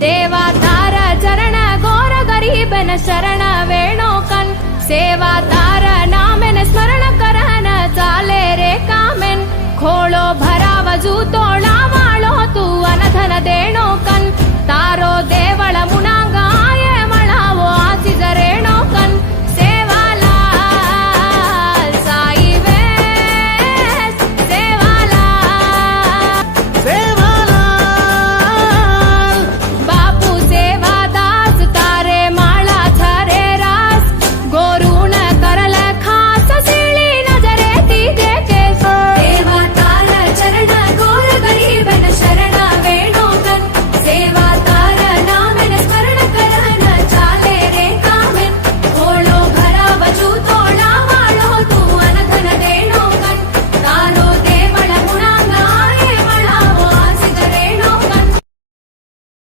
देवा तार चरण घोर गरीबन शरण वेणो कन सेवा तार नामेन स्मरण करन चाले रे कामेन खोळो भरावजू तोळा वाळो तू अनधन देणो कन